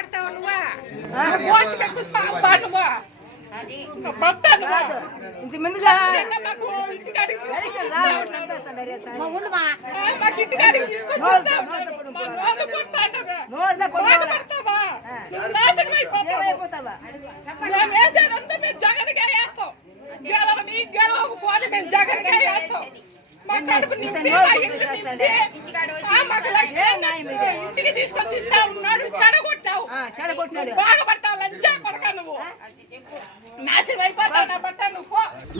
బాగుపడతావు నువ్వా పోస్ట్ పెట్టు సాంబా నువ్వా ఇంత ముందుగా? బాధపడతావా? ఇంటికి తీసుకొచ్చి ఇస్తా ఉన్నాడు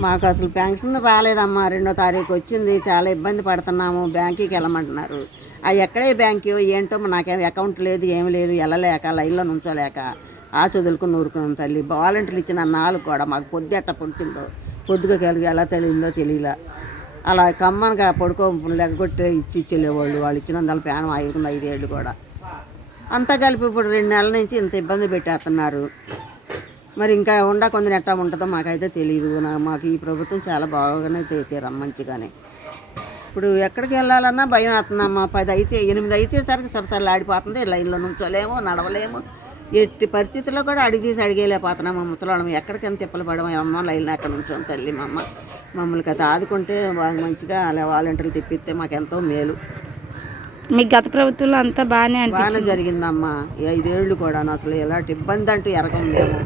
మాకు అసలు పెన్షన్ రాలేదమ్మా. రెండో తారీఖు వచ్చింది. చాలా ఇబ్బంది పడుతున్నాము. బ్యాంకుకి వెళ్ళమంటున్నారు. ఆ ఎక్కడే బ్యాంకు? ఏంటో నాకేం అకౌంట్ లేదు ఏమి లేదు. వెళ్ళలేక లైన్లో నుంచోలేక ఆ చదువులకు నూరుకున్నాం తల్లి. వాలంటీర్లు ఇచ్చిన నాలుగు కూడా మాకు పొద్దు ఎట్ట పుట్టిందో పొద్దుగా కలిగి ఎలా తెలియదో తెలియలే. అలా కమ్మనగా పడుకో లెగ్గొట్టి ఇచ్చి ఇచ్చేవాళ్ళు వాళ్ళు ఇచ్చినందువల్ల ప్రాణం ఆగుతుంది ఐదేళ్ళు కూడా. అంతా కలిపి ఇప్పుడు రెండు నెలల నుంచి ఇంత ఇబ్బంది పెట్టేస్తున్నారు. మరి ఇంకా ఉండా కొందరు ఎట్టా ఉంటుందో మాకైతే తెలియదు నా మాకు ఈ ప్రభుత్వం చాలా బాగానే చేశారు మంచిగానే. ఇప్పుడు ఎక్కడికి వెళ్ళాలన్నా భయం వేస్తుందమ్మా. పది అయితే ఎనిమిది అయితే సరికి సరసరలు ఆడిపోతుంది లైన్లో నుంచోలేము నడవలేము. ఎట్టి పరిస్థితుల్లో కూడా అడిగి తీసి అడిగేలేకపోతున్నాం ముసలాళ్ళం. ఎక్కడికి ఎంత తిప్పలు పడమ? అమ్మ లైన్లో ఎక్కడ నుంచోం తల్లి మా అమ్మ. మమ్మల్ని కదా ఆదుకుంటే బాగా మంచిగా అలా వాలంటీర్లు తిప్పిస్తే మాకెంతో మేలు. మీకు గత ప్రభుత్వంలో అంతా బాగానే అనిపించింది. జరిగిందమ్మా. ఈ ఐదేళ్ళు కూడా అసలు ఎలాంటి ఇబ్బంది అంటూ ఎరగం మేము